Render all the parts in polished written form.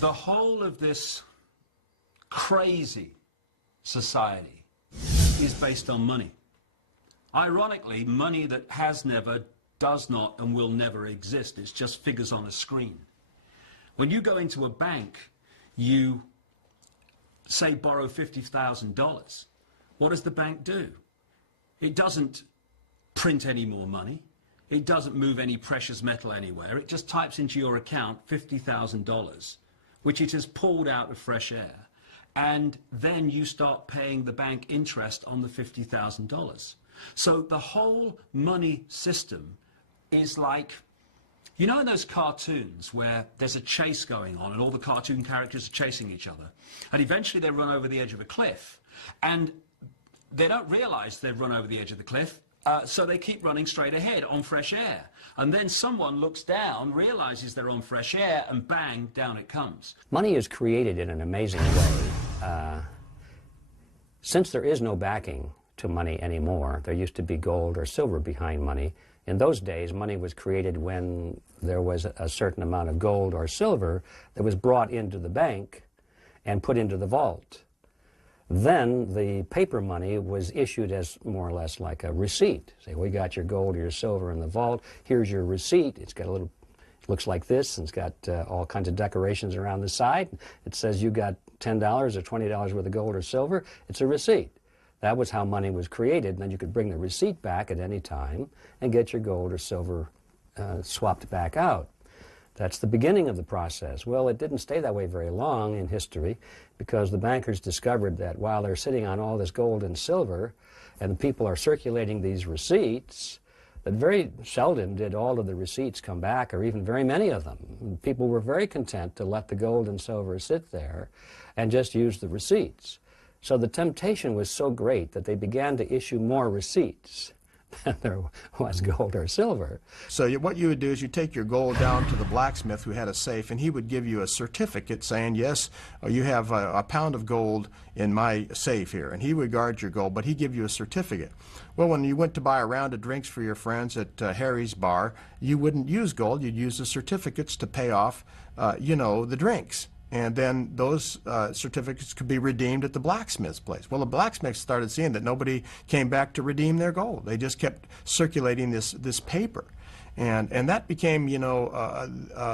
The whole of this crazy society is based on money. Ironically, money that has never, does not, and will never exist. It's just figures on a screen. When you go into a bank, you say borrow $50,000. What does the bank do? It doesn't print any more money. It doesn't move any precious metal anywhere. It just types into your account $50,000, which it has pulled out of fresh air. And then you start paying the bank interest on the $50,000. So the whole money system is like, you know in those cartoons where there's a chase going on and all the cartoon characters are chasing each other, and eventually they run over the edge of a cliff, and they don't realize they've run over the edge of the cliff, so they keep running straight ahead on fresh air. And then someone looks down, realizes they're on fresh air, and bang, down it comes. Money is created in an amazing way. Since there is no backing to money anymore, there used to be gold or silver behind money. In those days, money was created when there was a certain amount of gold or silver that was brought into the bank and put into the vault. Then the paper money was issued as more or less like a receipt. Say, we got your gold or your silver in the vault. Here's your receipt. It's got a little, looks like this, and it's got all kinds of decorations around the side. It says you got $10 or $20 worth of gold or silver. It's a receipt. That was how money was created, and then you could bring the receipt back at any time and get your gold or silver swapped back out. That's the beginning of the process. Well, it didn't stay that way very long in history, because the bankers discovered that while they're sitting on all this gold and silver and people are circulating these receipts, that very seldom did all of the receipts come back, or even very many of them. People were very content to let the gold and silver sit there and just use the receipts. So the temptation was so great that they began to issue more receipts than there was gold or silver. So what you would do is you take your gold down to the blacksmith who had a safe, and he would give you a certificate saying, yes, you have a pound of gold in my safe here, and he would guard your gold, but he'd give you a certificate. Well, when you went to buy a round of drinks for your friends at Harry's bar, you wouldn't use gold, you'd use the certificates to pay off, you know, the drinks. And then those certificates could be redeemed at the blacksmith's place. Well, the blacksmiths started seeing that nobody came back to redeem their gold. They just kept circulating this paper. And that became, you know,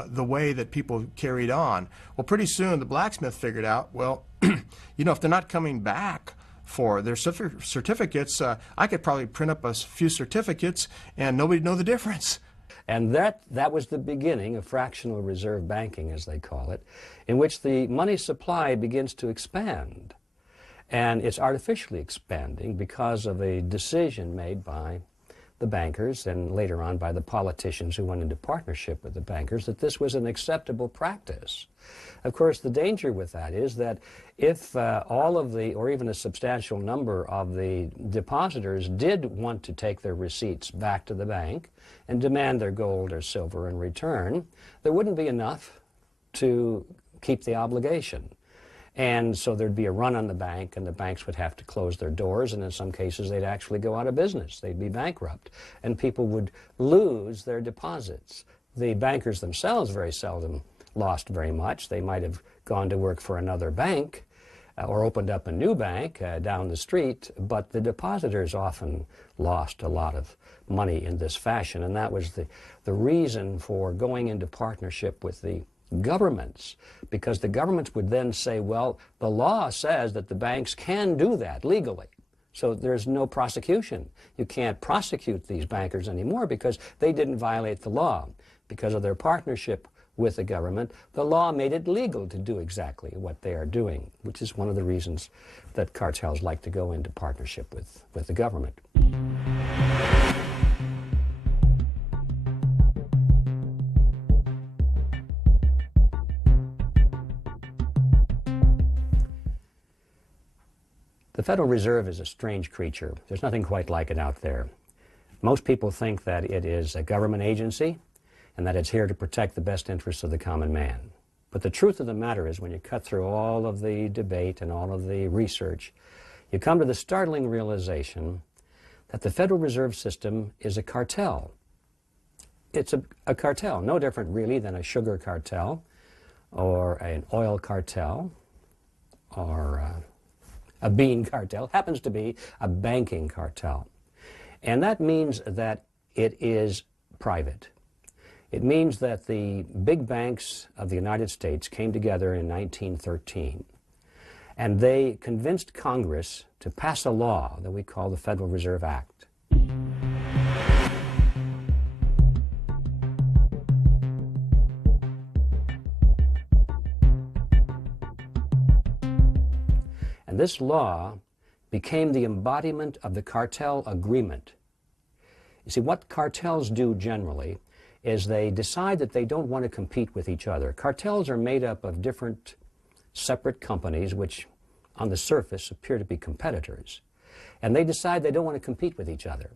the way that people carried on. Well, pretty soon the blacksmith figured out, well, you know, if they're not coming back for their certificates, I could probably print up a few certificates and nobody'd know the difference. And that was the beginning of fractional reserve banking, as they call it, in which the money supply begins to expand. And it's artificially expanding because of a decision made by the bankers and later on by the politicians who went into partnership with the bankers that this was an acceptable practice. Of course, the danger with that is that if all of the, or even a substantial number of the depositors did want to take their receipts back to the bank and demand their gold or silver in return, there wouldn't be enough to keep the obligation. And so there'd be a run on the bank, and the banks would have to close their doors, and in some cases they'd actually go out of business. They'd be bankrupt, and people would lose their deposits. The bankers themselves very seldom lost very much. They might have gone to work for another bank or opened up a new bank down the street, but the depositors often lost a lot of money in this fashion, and that was the reason for going into partnership with the governments, because the governments would then say, well, the law says that the banks can do that legally, so there's no prosecution. You can't prosecute these bankers anymore because they didn't violate the law. Because of their partnership with the government, the law made it legal to do exactly what they are doing, which is one of the reasons that cartels like to go into partnership with the government. The Federal Reserve is a strange creature. There's nothing quite like it out there. Most people think that it is a government agency and that it's here to protect the best interests of the common man. But the truth of the matter is, when you cut through all of the debate and all of the research, you come to the startling realization that the Federal Reserve System is a cartel. It's a cartel, no different really than a sugar cartel or an oil cartel or a bean cartel, happens to be a banking cartel. And that means that it is private. It means that the big banks of the United States came together in 1913, and they convinced Congress to pass a law that we call the Federal Reserve Act. And this law became the embodiment of the cartel agreement. You see, what cartels do generally is they decide that they don't want to compete with each other. Cartels are made up of different separate companies which on the surface appear to be competitors. And they decide they don't want to compete with each other.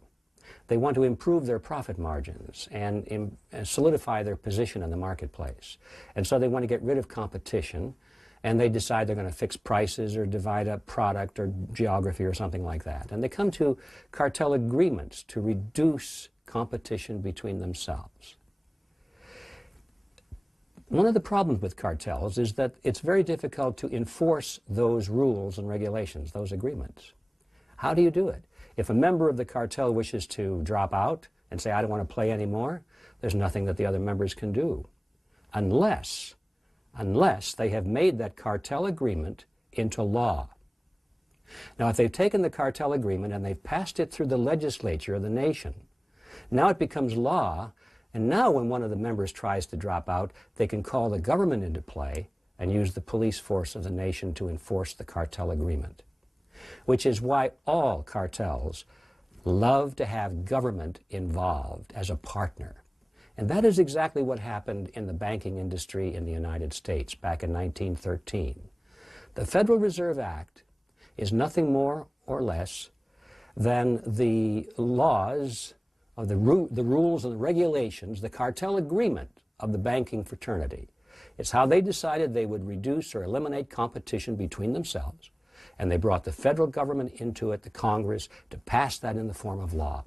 They want to improve their profit margins and solidify their position in the marketplace. And so they want to get rid of competition, and they decide they're going to fix prices or divide up product or geography or something like that. And they come to cartel agreements to reduce competition between themselves. One of the problems with cartels is that it's very difficult to enforce those rules and regulations, those agreements. How do you do it? If a member of the cartel wishes to drop out and say, I don't want to play anymore, there's nothing that the other members can do unless they have made that cartel agreement into law. Now, if they've taken the cartel agreement and they've passed it through the legislature of the nation, now it becomes law, and now when one of the members tries to drop out, they can call the government into play and use the police force of the nation to enforce the cartel agreement, which is why all cartels love to have government involved as a partner. And that is exactly what happened in the banking industry in the United States back in 1913. The Federal Reserve Act is nothing more or less than the laws, of the rules and the regulations, the cartel agreement of the banking fraternity. It's how they decided they would reduce or eliminate competition between themselves. And they brought the federal government into it, the Congress, to pass that in the form of law.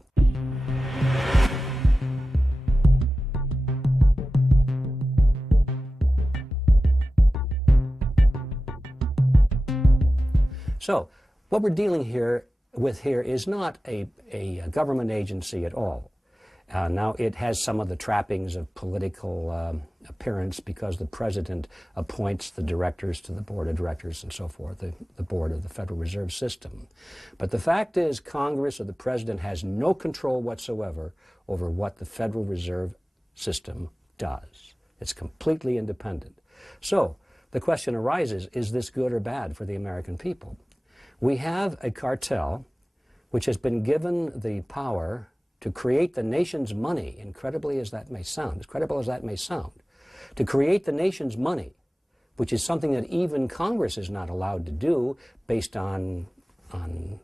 So, what we're dealing with here is not a government agency at all. Now, it has some of the trappings of political appearance because the president appoints the directors to the board of directors and so forth, the board of the Federal Reserve System. But the fact is, Congress or the president has no control whatsoever over what the Federal Reserve System does. It's completely independent. So, the question arises, is this good or bad for the American people? We have a cartel which has been given the power to create the nation's money, incredible as that may sound, to create the nation's money, which is something that even Congress is not allowed to do based on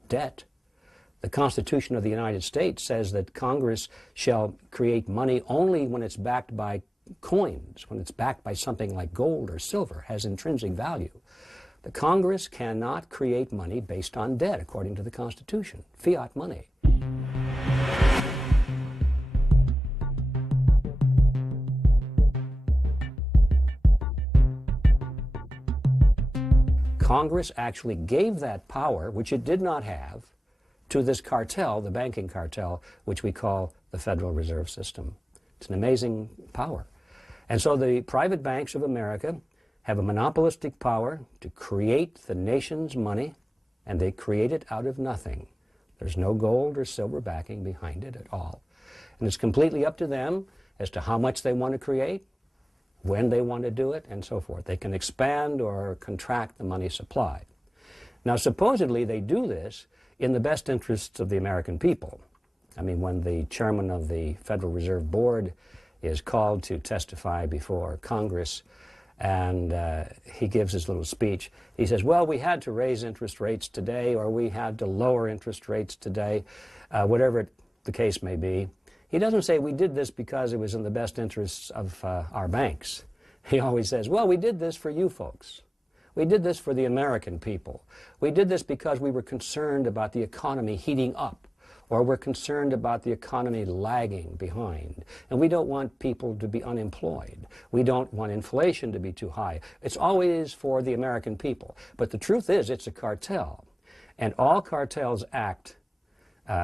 debt. The Constitution of the United States says that Congress shall create money only when it's backed by coins, when it's backed by something like gold or silver, has intrinsic value. The Congress cannot create money based on debt, according to the Constitution, fiat money. Congress actually gave that power, which it did not have, to this cartel, the banking cartel, which we call the Federal Reserve System. It's an amazing power. And so the private banks of America have a monopolistic power to create the nation's money, and they create it out of nothing. There's no gold or silver backing behind it at all. And it's completely up to them as to how much they want to create, when they want to do it, and so forth. They can expand or contract the money supply. Now, supposedly they do this in the best interests of the American people. I mean, when the chairman of the Federal Reserve Board is called to testify before Congress, and he gives his little speech. He says, well, we had to raise interest rates today, or we had to lower interest rates today, whatever the case may be. He doesn't say we did this because it was in the best interests of our banks. He always says, well, we did this for you folks. We did this for the American people. We did this because we were concerned about the economy heating up, or we're concerned about the economy lagging behind, and we don't want people to be unemployed. We don't want inflation to be too high. It's always for the American people. But the truth is, it's a cartel, and all cartels act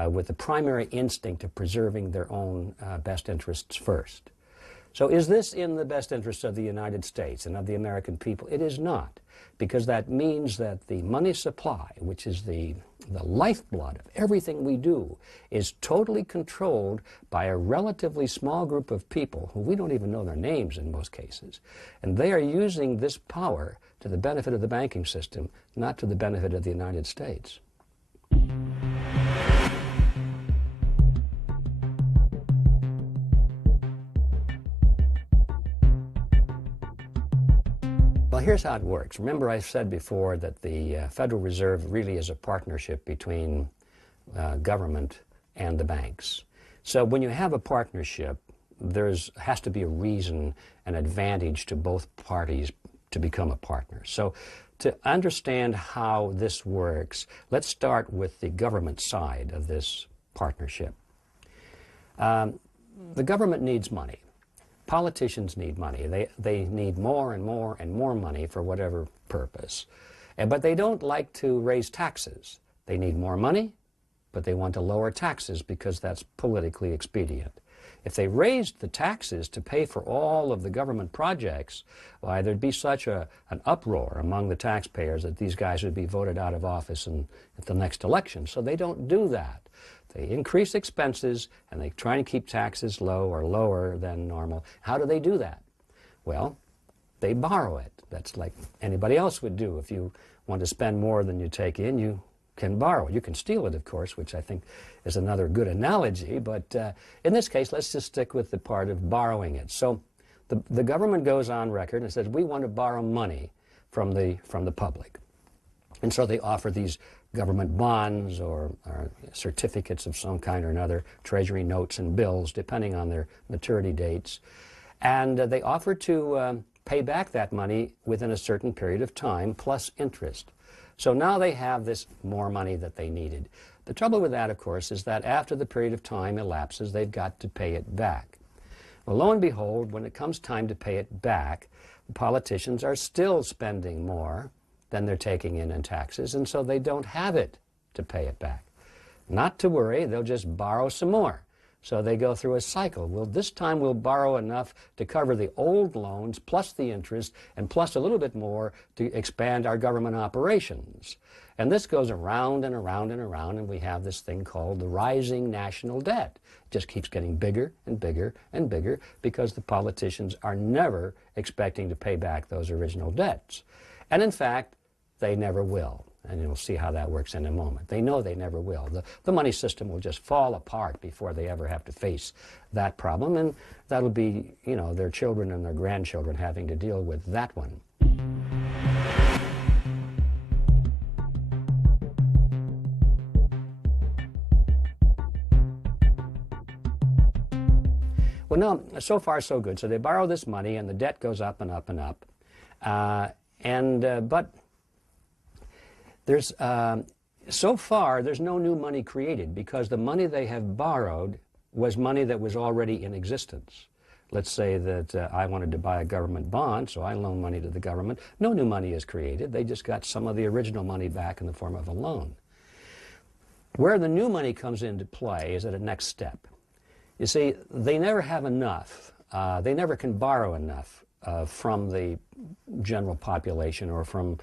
with the primary instinct of preserving their own best interests first. So is this in the best interests of the United States and of the American people? It is not, because that means that the money supply, which is the lifeblood of everything we do, is totally controlled by a relatively small group of people who we don't even know their names in most cases. And they are using this power to the benefit of the banking system, not to the benefit of the United States. Well, here's how it works. Remember, I said before that the Federal Reserve really is a partnership between government and the banks. So when you have a partnership, there has to be a reason, an advantage to both parties to become a partner. So to understand how this works, let's start with the government side of this partnership. The government needs money. Politicians need money. They need more and more and more money for whatever purpose. But they don't like to raise taxes. They need more money, but they want to lower taxes because that's politically expedient. If they raised the taxes to pay for all of the government projects, why, there'd be such an uproar among the taxpayers that these guys would be voted out of office at the next election. So they don't do that. They increase expenses, and they try to keep taxes low or lower than normal. How do they do that? Well, they borrow it. That's like anybody else would do. If you want to spend more than you take in, you can borrow. You can steal it, of course, which I think is another good analogy. But in this case, let's just stick with the part of borrowing it. So the government goes on record and says, we want to borrow money from the public. And so they offer these government bonds or certificates of some kind or another, treasury notes and bills, depending on their maturity dates. And they offer to pay back that money within a certain period of time, plus interest. So now they have this more money that they needed. The trouble with that, of course, is that after the period of time elapses, they've got to pay it back. Well, lo and behold, when it comes time to pay it back, the politicians are still spending more than they're taking in taxes, and so they don't have it to pay it back. Not to worry, they'll just borrow some more. So they go through a cycle. Well, this time we'll borrow enough to cover the old loans, plus the interest, and plus a little bit more to expand our government operations. And this goes around and around and around, and we have this thing called the rising national debt. It just keeps getting bigger and bigger and bigger because the politicians are never expecting to pay back those original debts. And in fact, they never will. And you'll see how that works in a moment. They know they never will. The money system will just fall apart before they ever have to face that problem, and that'll be, you know, their children and their grandchildren having to deal with that one. Well, no, so far so good. So they borrow this money, and the debt goes up and up and up. But there's, so far, there's no new money created because the money they have borrowed was money that was already in existence. Let's say that I wanted to buy a government bond, so I loan money to the government. No new money is created. They just got some of the original money back in the form of a loan. Where the new money comes into play is at a next step. You see, they never have enough. They never can borrow enough from the general population or from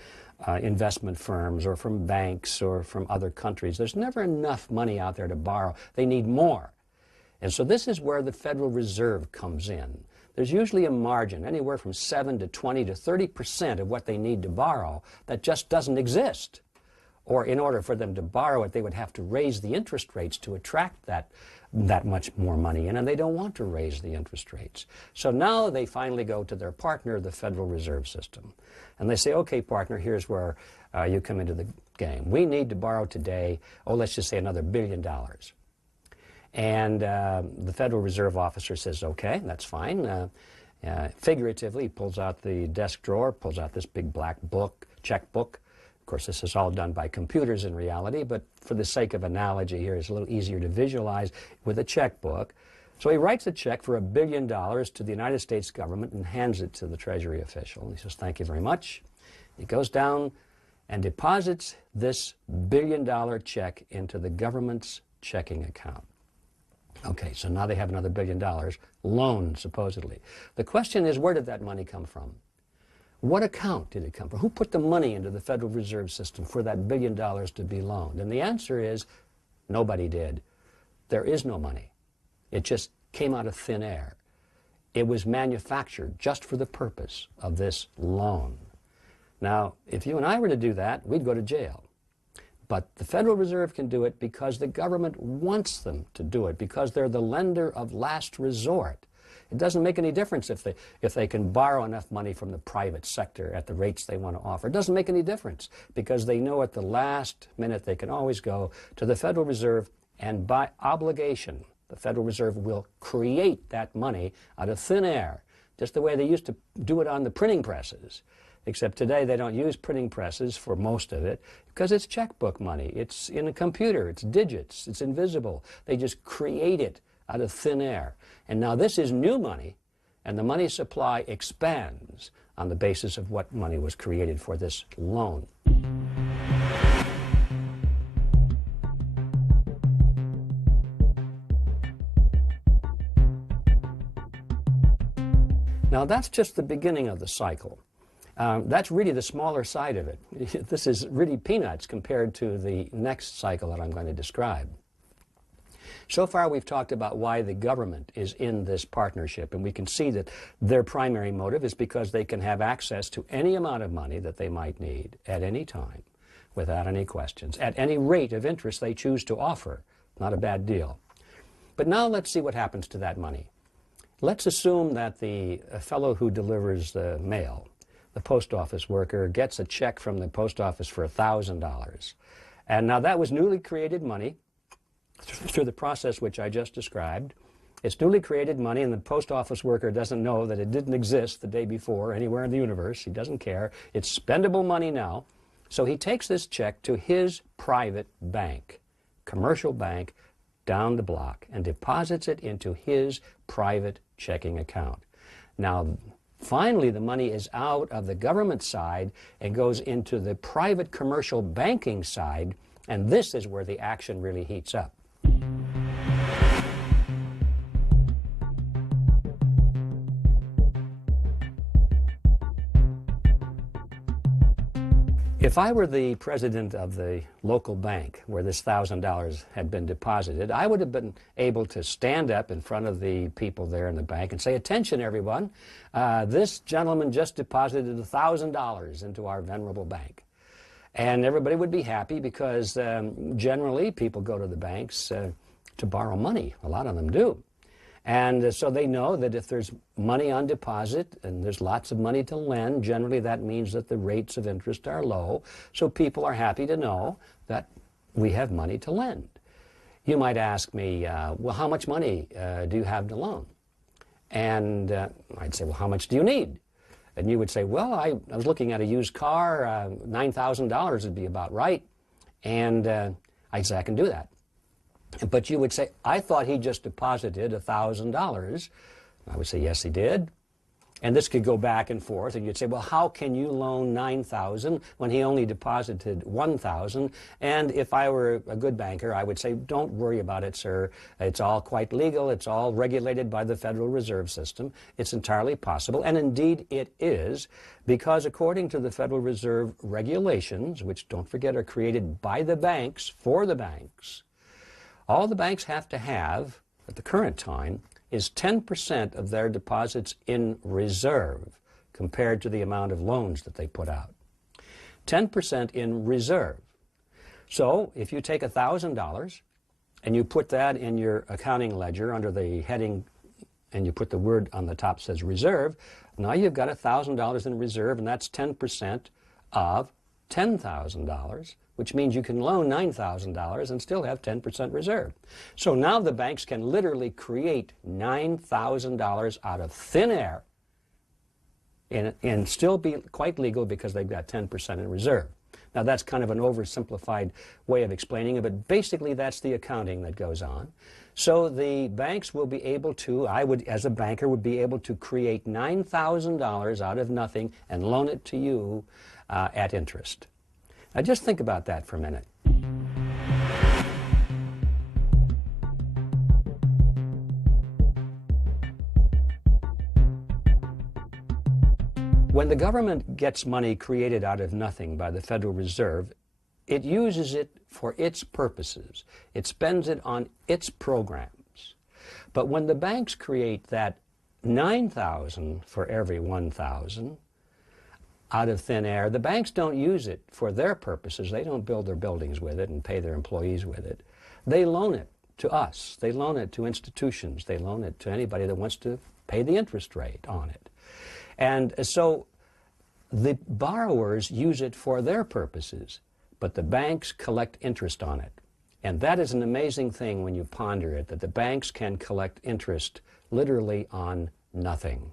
investment firms or from banks or from other countries. There's never enough money out there to borrow. They need more. And so this is where the Federal Reserve comes in. There's usually a margin, anywhere from 7 to 20 to 30% of what they need to borrow that just doesn't exist. Or in order for them to borrow it, they would have to raise the interest rates to attract that much more money in, and they don't want to raise the interest rates. So now they finally go to their partner, the Federal Reserve System. And they say, okay, partner, here's where you come into the game. We need to borrow today, let's just say another $1 billion. And the Federal Reserve officer says, okay, that's fine. Figuratively, he pulls out the desk drawer, pulls out this big black book, checkbook, course, this is all done by computers in reality, but for the sake of analogy here, it's a little easier to visualize with a checkbook. So he writes a check for $1 billion to the United States government and hands it to the Treasury official. And he says, "Thank you very much." He goes down and deposits this $1 billion check into the government's checking account. Okay, so now they have another $1 billion loaned, supposedly. The question is, where did that money come from? What account did it come from? Who put the money into the Federal Reserve System for that $1 billion to be loaned? And the answer is, nobody did. There is no money. It just came out of thin air. It was manufactured just for the purpose of this loan. Now, if you and I were to do that, we'd go to jail. But the Federal Reserve can do it because the government wants them to do it, because they're the lender of last resort. It doesn't make any difference if they can borrow enough money from the private sector at the rates they want to offer. It doesn't make any difference, because they know at the last minute they can always go to the Federal Reserve, and by obligation, the Federal Reserve will create that money out of thin air, just the way they used to do it on the printing presses. Except today they don't use printing presses for most of it because it's checkbook money. It's in a computer, it's digits, it's invisible. They just create it out of thin air. And now this is new money, and the money supply expands on the basis of what money was created for this loan. Now that's just the beginning of the cycle. That's really the smaller side of it. This is really peanuts compared to the next cycle that I'm going to describe. So far we've talked about why the government is in this partnership, and we can see that their primary motive is because they can have access to any amount of money that they might need at any time without any questions, at any rate of interest they choose to offer. Not a bad deal. But now let's see what happens to that money. Let's assume that the fellow who delivers the mail, the post office worker, gets a check from the post office for $1,000. And now that was newly created money through the process which I just described. It's newly created money, and the post office worker doesn't know that it didn't exist the day before anywhere in the universe. He doesn't care. It's spendable money now. So he takes this check to his private bank, commercial bank down the block, and deposits it into his private checking account. Now, finally, the money is out of the government side and goes into the private commercial banking side, and this is where the action really heats up. If I were the president of the local bank where this $1,000 had been deposited, I would have been able to stand up in front of the people there in the bank and say, "Attention, everyone, this gentleman just deposited $1,000 into our venerable bank." And everybody would be happy because generally people go to the banks to borrow money. A lot of them do. And so they know that if there's money on deposit and there's lots of money to lend, generally that means that the rates of interest are low. So people are happy to know that we have money to lend. You might ask me, well, how much money do you have to loan? And I'd say, well, how much do you need? And you would say, well, I was looking at a used car, $9,000 would be about right. And I'd say, I can do that. But you would say, I thought he just deposited $1,000. I would say, yes, he did. And this could go back and forth, and you'd say, well, how can you loan $9,000 when he only deposited $1,000? And if I were a good banker, I would say, don't worry about it, sir. It's all quite legal. It's all regulated by the Federal Reserve System. It's entirely possible, and indeed it is, because according to the Federal Reserve regulations, which, don't forget, are created by the banks for the banks, all the banks have to have, at the current time, is 10% of their deposits in reserve compared to the amount of loans that they put out. 10% in reserve. So if you take $1,000 and you put that in your accounting ledger under the heading, and you put the word on the top that says reserve, now you've got $1,000 in reserve, and that's 10% of $10,000, which means you can loan $9,000 and still have 10% reserve. So now the banks can literally create $9,000 out of thin air and still be quite legal because they've got 10% in reserve. Now that's kind of an oversimplified way of explaining it, but basically that's the accounting that goes on. So the banks will be able to, I would, as a banker, would be able to create $9,000 out of nothing and loan it to you at interest. Now just think about that for a minute. When the government gets money created out of nothing by the Federal Reserve, it uses it for its purposes. It spends it on its programs. But when the banks create that 9,000 for every 1,000 out of thin air, the banks don't use it for their purposes. They don't build their buildings with it and pay their employees with it. They loan it to us. They loan it to institutions. They loan it to anybody that wants to pay the interest rate on it. And so the borrowers use it for their purposes, but the banks collect interest on it. And that is an amazing thing when you ponder it, that the banks can collect interest literally on nothing.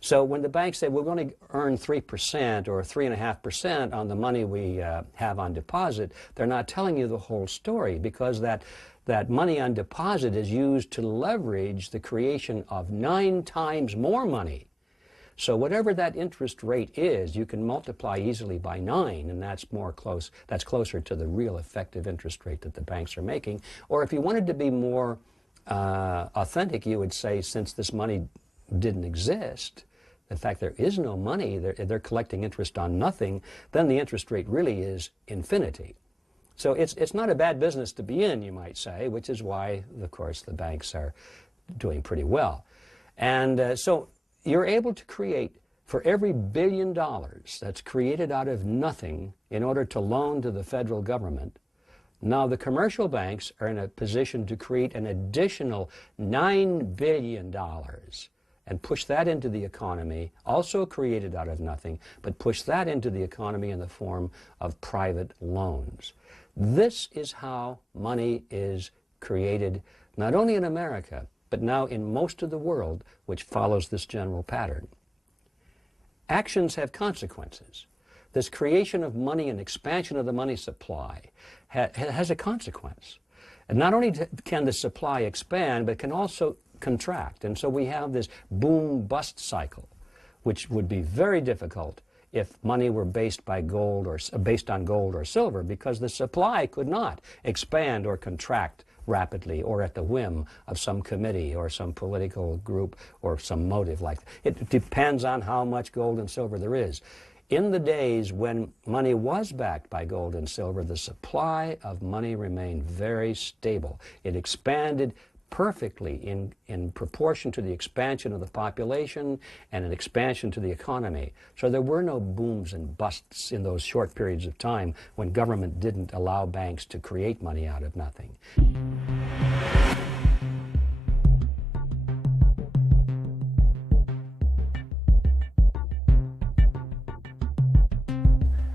So when the banks say we're going to earn 3% or 3.5% on the money we have on deposit, they're not telling you the whole story, because that money on deposit is used to leverage the creation of 9 times more money. So whatever that interest rate is, you can multiply easily by 9, and that's closer to the real effective interest rate that the banks are making. Or if you wanted to be more authentic, you would say, since this money didn't exist, in fact, there is no money, they're collecting interest on nothing, then the interest rate really is infinity. So it's not a bad business to be in, you might say, which is why, of course, the banks are doing pretty well. And so you're able to create, for every $1 billion that's created out of nothing in order to loan to the federal government, now the commercial banks are in a position to create an additional $9 billion and push that into the economy, also created out of nothing, but push that into the economy in the form of private loans. This is how money is created, not only in America, but now in most of the world, which follows this general pattern. Actions have consequences. This creation of money and expansion of the money supply has a consequence. And not only can the supply expand, but it can also contract. And so we have this boom-bust cycle, which would be very difficult if money were based on gold or silver, because the supply could not expand or contract rapidly or at the whim of some committee or some political group or some motive like that. It depends on how much gold and silver there is. In the days when money was backed by gold and silver, the supply of money remained very stable. It expanded perfectly in proportion to the expansion of the population and an expansion to the economy. So there were no booms and busts in those short periods of time when government didn't allow banks to create money out of nothing.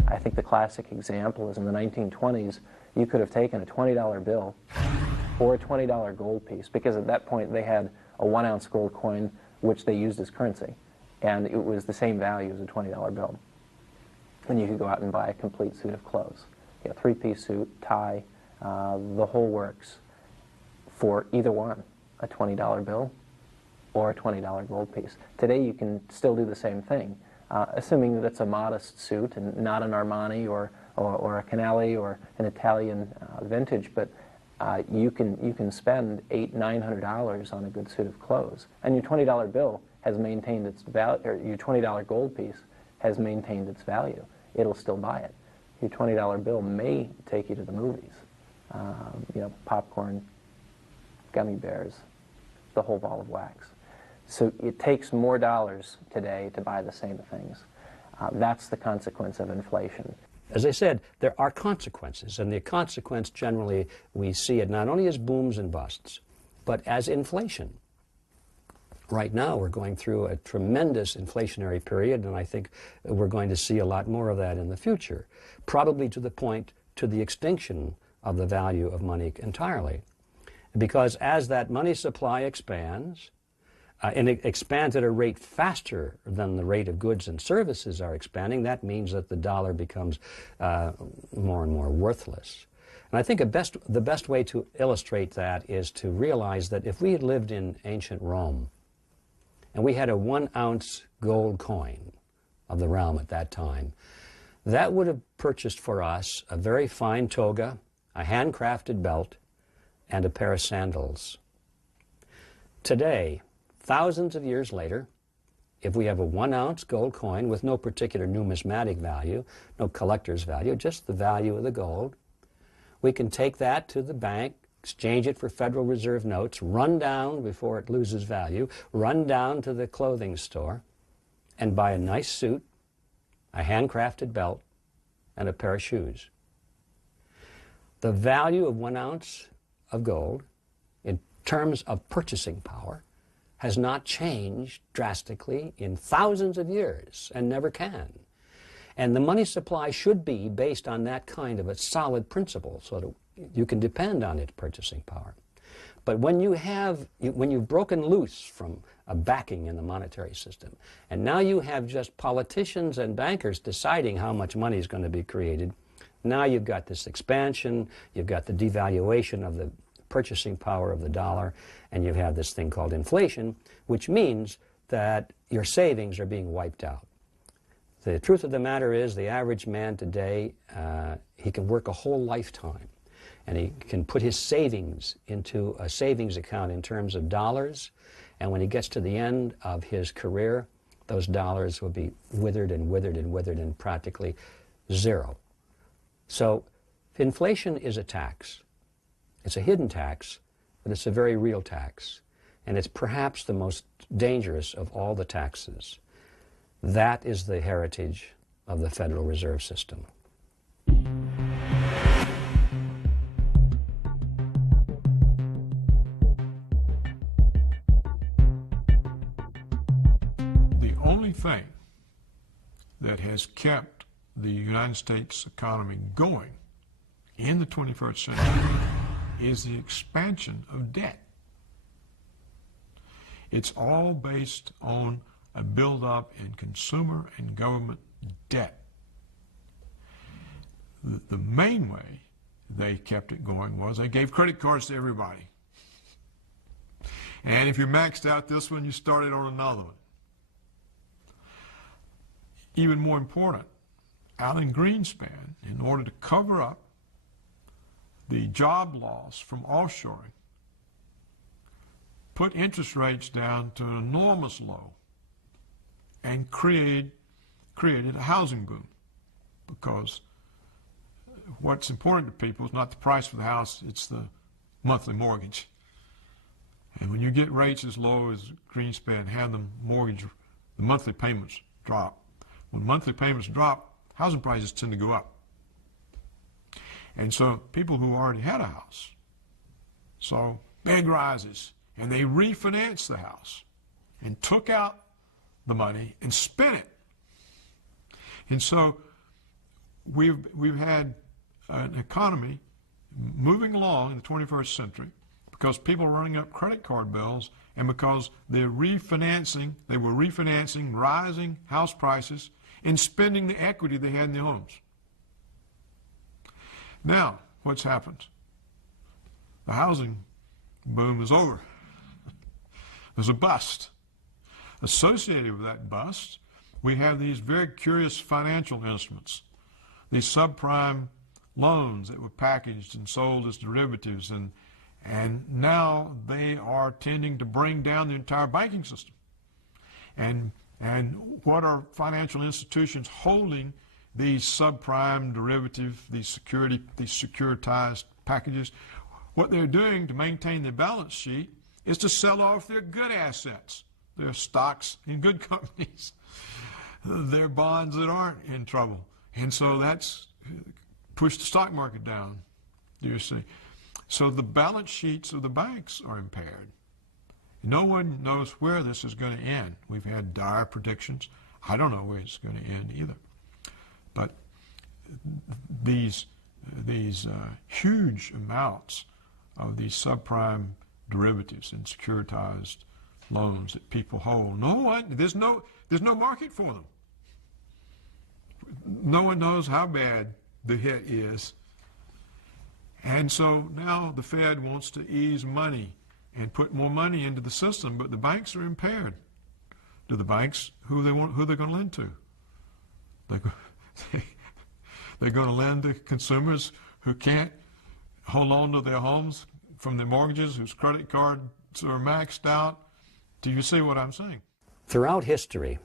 I think the classic example is in the 1920s, you could have taken a $20 bill or a $20 gold piece, because at that point they had a 1-ounce gold coin which they used as currency, and it was the same value as a $20 bill. And you could go out and buy a complete suit of clothes, a 3-piece suit, tie, the whole works, for either one, a $20 bill or a $20 gold piece. Today you can still do the same thing, assuming that it's a modest suit and not an Armani or a Canali or an Italian vintage, but you can spend $800–900 on a good suit of clothes, and your $20 bill has maintained its value, or your $20 gold piece has maintained its value. It'll still buy it. Your $20 bill may take you to the movies, popcorn, gummy bears, the whole ball of wax. So it takes more dollars today to buy the same things. That's the consequence of inflation. As I said, there are consequences, and the consequence generally, we see it not only as booms and busts, but as inflation. Right now we're going through a tremendous inflationary period, and I think we're going to see a lot more of that in the future, probably to the extinction of the value of money entirely. Because as that money supply expands, and it expands at a rate faster than the rate of goods and services are expanding, that means that the dollar becomes more and more worthless. And I think the best way to illustrate that is to realize that if we had lived in ancient Rome and we had a 1-ounce gold coin of the realm at that time, that would have purchased for us a very fine toga, a handcrafted belt, and a pair of sandals. Today, thousands of years later, if we have a 1-ounce gold coin with no particular numismatic value, no collector's value, just the value of the gold, we can take that to the bank, exchange it for Federal Reserve notes, run down before it loses value, run down to the clothing store, and buy a nice suit, a handcrafted belt, and a pair of shoes. The value of 1 ounce of gold, in terms of purchasing power, has not changed drastically in thousands of years and never can. And the money supply should be based on that kind of a solid principle so that you can depend on its purchasing power. But when you've broken loose from a backing in the monetary system, and now you have just politicians and bankers deciding how much money is going to be created, now you've got this expansion, you've got the devaluation of the purchasing power of the dollar, and you have this thing called inflation, which means that your savings are being wiped out. The truth of the matter is the average man today, he can work a whole lifetime, and he can put his savings into a savings account in terms of dollars, and when he gets to the end of his career, those dollars will be withered and withered and withered and practically zero. So inflation is a tax. It's a hidden tax, but it's a very real tax, and it's perhaps the most dangerous of all the taxes. That is the heritage of the Federal Reserve System. The only thing that has kept the United States economy going in the 21st century is the expansion of debt. It's all based on a buildup in consumer and government debt. The main way they kept it going was they gave credit cards to everybody. And if you maxed out this one, you started on another one. Even more important, Alan Greenspan, in order to cover up the job loss from offshoring, put interest rates down to an enormous low and created a housing boom, because what's important to people is not the price for the house, it's the monthly mortgage. And when you get rates as low as Greenspan had them, the monthly payments drop. When monthly payments drop, housing prices tend to go up. And so people who already had a house saw big rises, and they refinanced the house and took out the money and spent it. And so we've had an economy moving along in the 21st century because people are running up credit card bills, and because they were refinancing rising house prices and spending the equity they had in their homes. Now, what's happened? The housing boom is over. There's a bust. Associated with that bust, we have these very curious financial instruments, these subprime loans that were packaged and sold as derivatives, and now they are tending to bring down the entire banking system. And what are financial institutions holding these subprime derivative, these securitized packages? What they're doing to maintain their balance sheet is to sell off their good assets, their stocks in good companies, their bonds that aren't in trouble. And so that's pushed the stock market down, do you see? So the balance sheets of the banks are impaired. No one knows where this is going to end. We've had dire predictions. I don't know where it's going to end either. But these huge amounts of these subprime derivatives and securitized loans that people hold. There's no market for them. No one knows how bad the hit is. And so now the Fed wants to ease money and put more money into the system, but the banks are impaired. Do the banks, who they're going to lend to? They're going to lend to consumers who can't hold on to their homes from their mortgages, whose credit cards are maxed out. Do you see what I'm saying? Throughout history,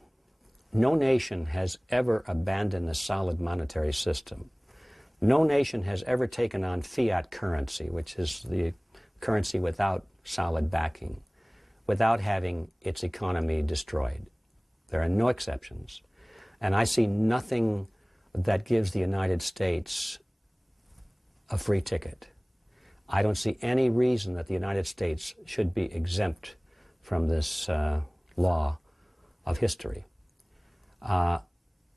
no nation has ever abandoned a solid monetary system. No nation has ever taken on fiat currency, which is the currency without solid backing, without having its economy destroyed. There are no exceptions. And I see nothing that gives the United States a free ticket. I don't see any reason that the United States should be exempt from this law of history.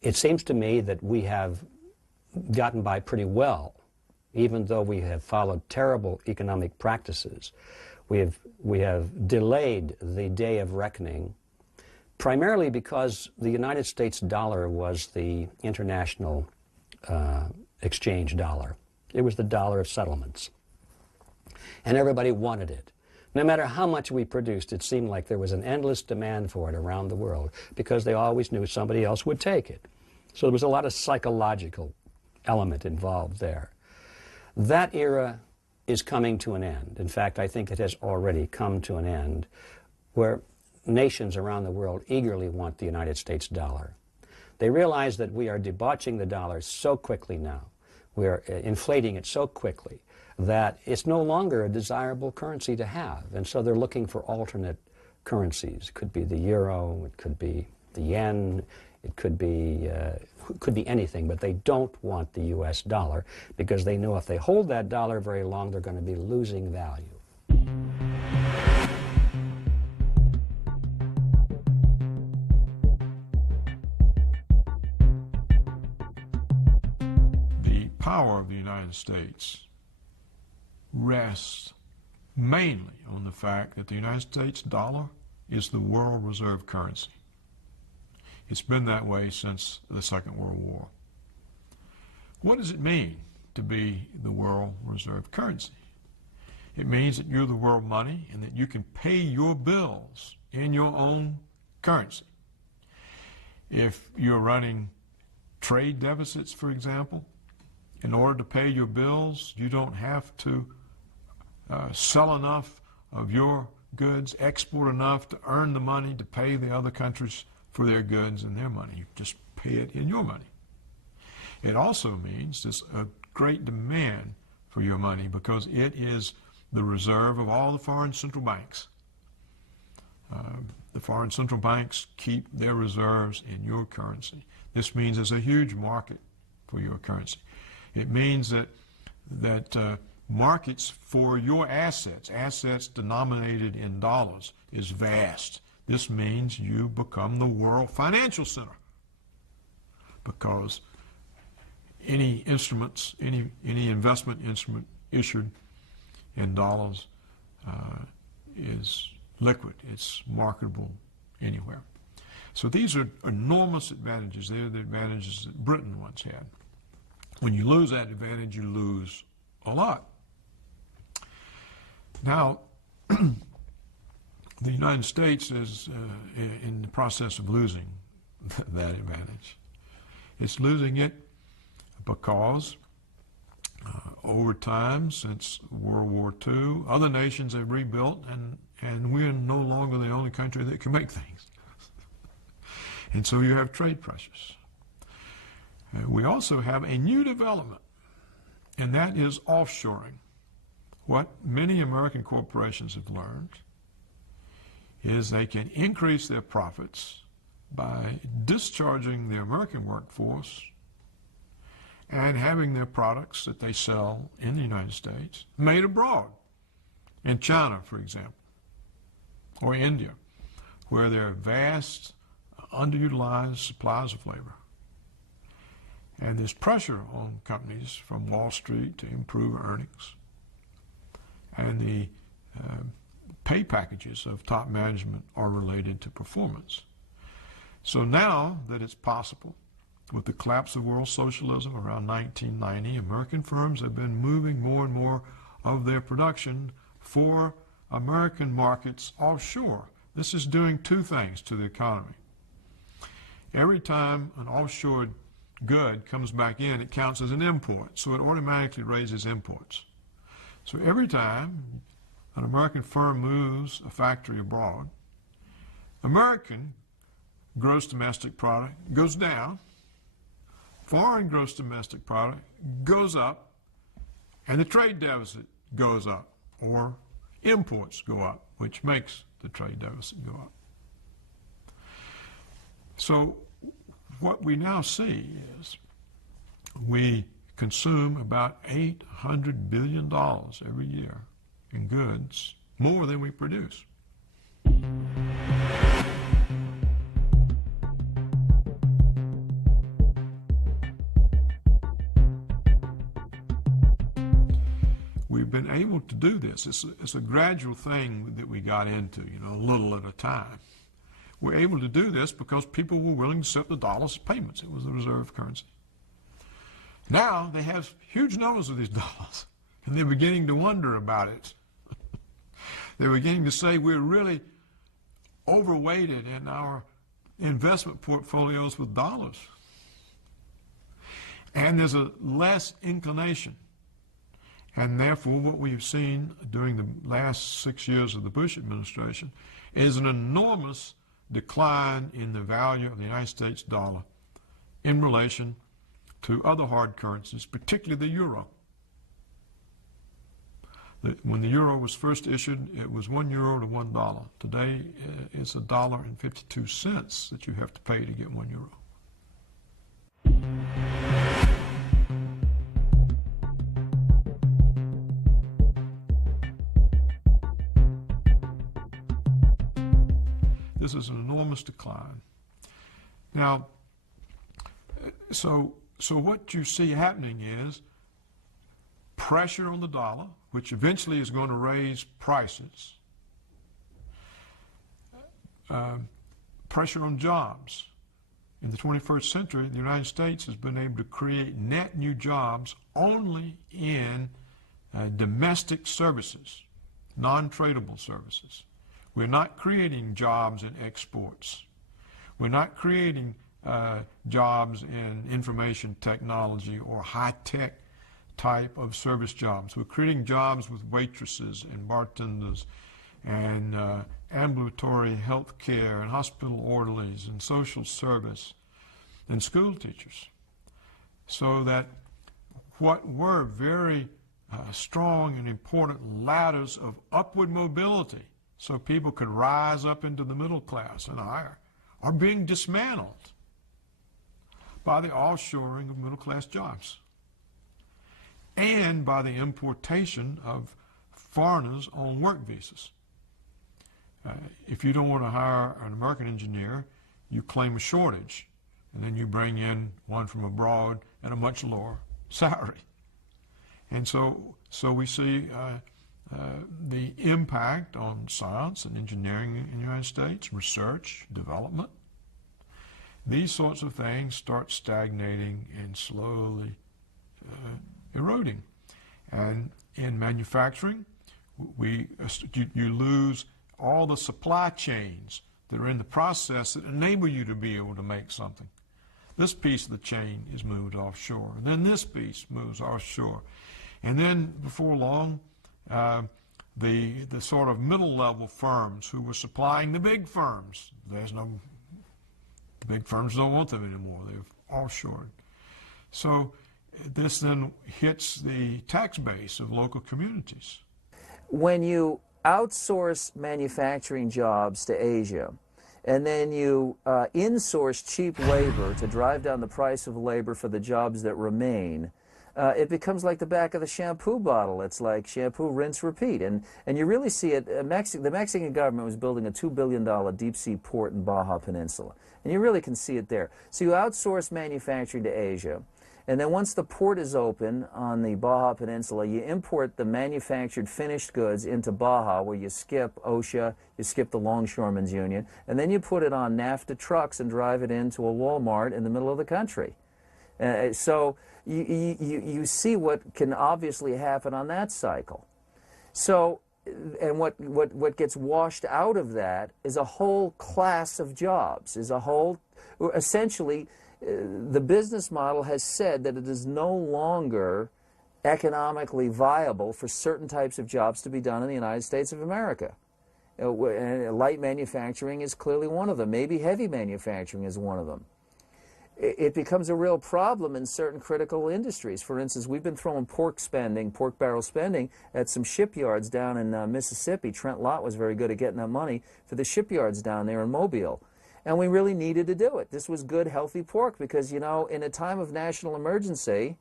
It seems to me that we have gotten by pretty well, even though we have followed terrible economic practices. We have delayed the day of reckoning, primarily because the United States dollar was the international exchange dollar. It was the dollar of settlements. And everybody wanted it. No matter how much we produced, it seemed like there was an endless demand for it around the world because they always knew somebody else would take it. So there was a lot of psychological element involved there. That era is coming to an end. In fact, I think it has already come to an end, where nations around the world eagerly want the United States dollar. They realize that we are debauching the dollar so quickly now, we are inflating it so quickly, that it's no longer a desirable currency to have. And so they're looking for alternate currencies. It could be the euro, it could be the yen, it could be anything, but they don't want the US dollar because they know if they hold that dollar very long, they're going to be losing value. The power of the United States rests mainly on the fact that the United States dollar is the world reserve currency. It's been that way since the Second World War. What does it mean to be the world reserve currency? It means that you're the world money and that you can pay your bills in your own currency. If you're running trade deficits, for example, in order to pay your bills, you don't have to sell enough of your goods, export enough to earn the money to pay the other countries for their goods and their money. You just pay it in your money. It also means there's a great demand for your money because it is the reserve of all the foreign central banks. The foreign central banks keep their reserves in your currency. This means there's a huge market for your currency. It means that markets for your assets denominated in dollars, is vast. This means you become the world financial center because any instruments, any investment instrument issued in dollars is liquid. It's marketable anywhere. So these are enormous advantages. They're the advantages that Britain once had. When you lose that advantage, you lose a lot. Now, the United States is in the process of losing that advantage. It's losing it because over time, since World War II, other nations have rebuilt, and we're no longer the only country that can make things. And so you have trade pressures. We also have a new development, and that is offshoring. What many American corporations have learned is they can increase their profits by discharging their American workforce and having their products that they sell in the United States made abroad, in China, for example, or India, where there are vast, underutilized supplies of labor. And there's pressure on companies from Wall Street to improve earnings. and the pay packages of top management are related to performance. So now that it's possible, with the collapse of world socialism around 1990, American firms have been moving more and more of their production for American markets offshore. This is doing two things to the economy. Every time an offshore good comes back in, it counts as an import, so it automatically raises imports. So every time an American firm moves a factory abroad, American gross domestic product goes down, foreign gross domestic product goes up, and the trade deficit goes up, or imports go up, which makes the trade deficit go up. So what we now see is we consume about $800 billion every year in goods, more than we produce. We've been able to do this. It's a gradual thing that we got into, a little at a time. We're able to do this because people were willing to accept the dollar as payments. It was the reserve currency. Now they have huge numbers of these dollars, and they're beginning to wonder about it. They're beginning to say we're really overweighted in our investment portfolios with dollars. And there's a less inclination. And therefore, what we've seen during the last 6 years of the Bush administration is an enormous decline in the value of the United States dollar in relation to other hard currencies, particularly the euro. When the euro was first issued, it was €1 to $1. Today, it's $1.52 that you have to pay to get €1. This is an enormous decline. Now, so what you see happening is pressure on the dollar, which eventually is going to raise prices, pressure on jobs. In the 21st century, the United States has been able to create net new jobs only in domestic services, non-tradable services. We're not creating jobs in exports. We're not creating jobs in information technology or high-tech type of service jobs. We're creating jobs with waitresses and bartenders and ambulatory health care and hospital orderlies and social service and school teachers. So that what were very strong and important ladders of upward mobility so people could rise up into the middle class and higher are being dismantled by the offshoring of middle class jobs and by the importation of foreigners on work visas. If you don't want to hire an American engineer, you claim a shortage, and then you bring in one from abroad at a much lower salary. And so we see the impact on science and engineering in the United States, research, development. These sorts of things start stagnating and slowly eroding. And in manufacturing, you lose all the supply chains that are in the process that enable you to be able to make something. This piece of the chain is moved offshore, and then this piece moves offshore. And then before long, the sort of middle-level firms who were supplying the big firms, the big firms don't want them anymore. They've offshored. So this then hits the tax base of local communities. When you outsource manufacturing jobs to Asia, and then you insource cheap labor to drive down the price of labor for the jobs that remain, it becomes like the back of the shampoo bottle. It's like shampoo, rinse, repeat. And you really see it. The Mexican government was building a $2 billion deep-sea port in Baja Peninsula. And you really can see it there. So you outsource manufacturing to Asia. And then once the port is open on the Baja Peninsula, you import the manufactured finished goods into Baja, where you skip OSHA, you skip the Longshoremen's Union, and then you put it on NAFTA trucks and drive it into a Walmart in the middle of the country. So you see what can obviously happen on that cycle. So, and what gets washed out of that is a whole class of jobs, is a whole, essentially, the business model has said that it is no longer economically viable for certain types of jobs to be done in the United States of America. And light manufacturing is clearly one of them. Maybe heavy manufacturing is one of them. It becomes a real problem in certain critical industries. For instance, we've been throwing pork barrel spending at some shipyards down in Mississippi. Trent Lott was very good at getting that money for the shipyards down there in Mobile. And we really needed to do it. This was good, healthy pork because, you know, in a time of national emergency,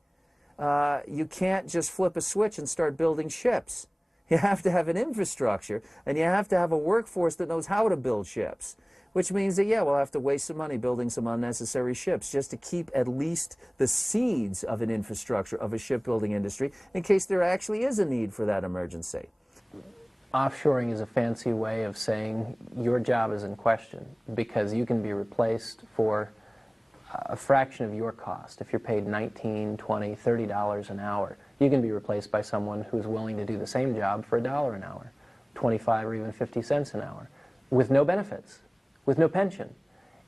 you can't just flip a switch and start building ships. You have to have an infrastructure, and you have to have a workforce that knows how to build ships, which means that, yeah, we'll have to waste some money building some unnecessary ships just to keep at least the seeds of an infrastructure of a shipbuilding industry in case there actually is a need for that emergency. Offshoring is a fancy way of saying your job is in question because you can be replaced for a fraction of your cost. If you're paid $19, $20, $30 an hour, you can be replaced by someone who's willing to do the same job for $1 an hour, 25 or even 50 cents an hour, with no benefits, with no pension.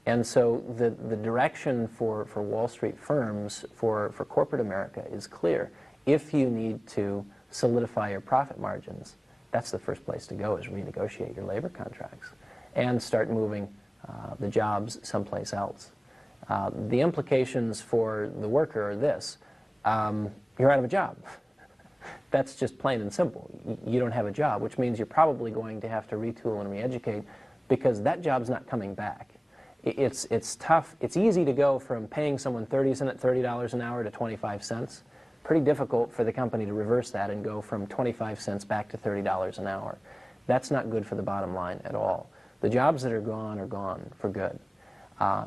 And so the direction for Wall Street firms, for corporate America is clear. If you need to solidify your profit margins, that's the first place to go, is renegotiate your labor contracts and start moving the jobs someplace else. The implications for the worker are this: you're out of a job. That's just plain and simple. You don't have a job, which means you're probably going to have to retool and re-educate because that job's not coming back. It's tough. It's easy to go from paying someone $30 an hour to 25 cents. Pretty difficult for the company to reverse that and go from 25 cents back to $30 an hour. That's not good for the bottom line at all. The jobs that are gone for good.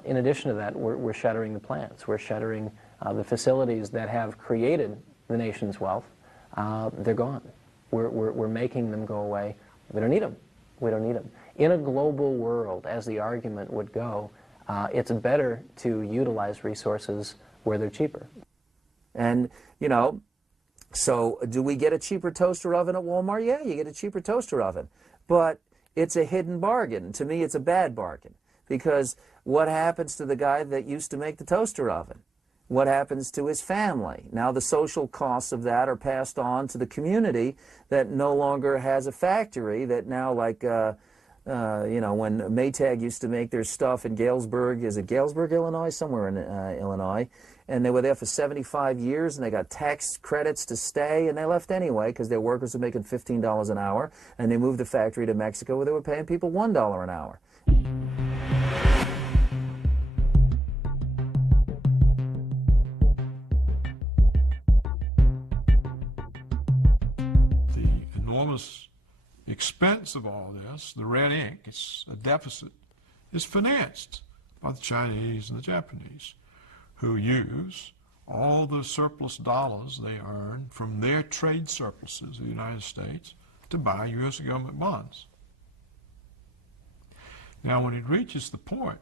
In addition to that, we're shuttering the plants. We're shuttering the facilities that have created the nation's wealth. They're gone. We're making them go away. We don't need them. We don't need them. In a global world, as the argument would go, it's better to utilize resources where they're cheaper. And, you know, so do we get a cheaper toaster oven at Walmart? Yeah, you get a cheaper toaster oven. But it's a hidden bargain. To me, it's a bad bargain. Because what happens to the guy that used to make the toaster oven? What happens to his family? Now the social costs of that are passed on to the community that no longer has a factory, that now, like, you know, when Maytag used to make their stuff in Galesburg, is it Galesburg, Illinois? Somewhere in Illinois. And they were there for 75 years, and they got tax credits to stay, and they left anyway because their workers were making $15 an hour, and they moved the factory to Mexico where they were paying people $1 an hour. The enormous expense of all this, the red ink, it's a deficit, is financed by the Chinese and the Japanese, who use all the surplus dollars they earn from their trade surpluses of the United States to buy U.S. government bonds. Now, when it reaches the point,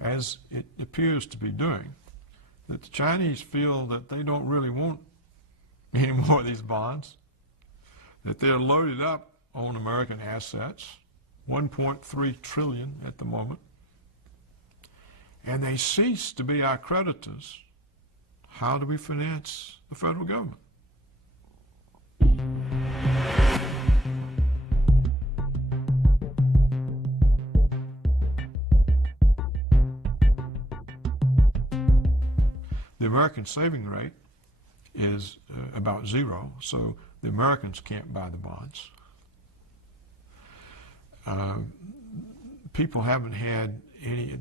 as it appears to be doing, that the Chinese feel that they don't really want any more of these bonds, that they're loaded up on American assets, $1.3 trillion at the moment, and they cease to be our creditors, how do we finance the federal government? The American saving rate is about zero, so the Americans can't buy the bonds. People haven't had any,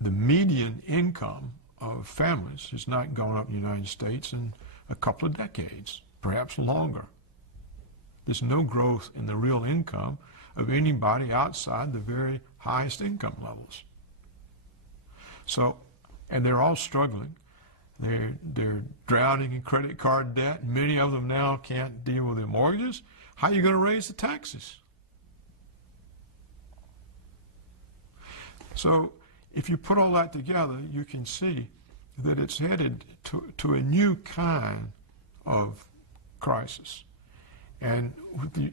the median income of families has not gone up in the United States in a couple of decades, perhaps longer. There's no growth in the real income of anybody outside the very highest income levels. So, and they're all struggling. They're drowning in credit card debt. Many of them now can't deal with their mortgages. How are you going to raise the taxes? So if you put all that together, you can see that it's headed to a new kind of crisis. And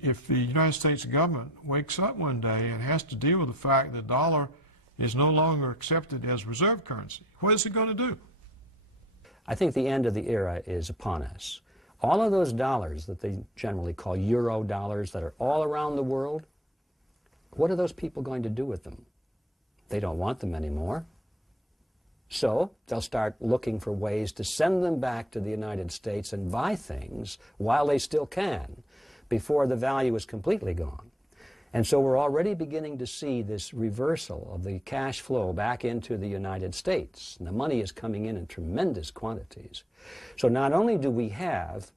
if the United States government wakes up one day and has to deal with the fact that the dollar is no longer accepted as reserve currency, what is it going to do? I think the end of the era is upon us. All of those dollars that they generally call euro dollars that are all around the world, what are those people going to do with them? They don't want them anymore. So they'll start looking for ways to send them back to the United States and buy things while they still can, before the value is completely gone. And so we're already beginning to see this reversal of the cash flow back into the United States. And the money is coming in tremendous quantities. So not only do we have,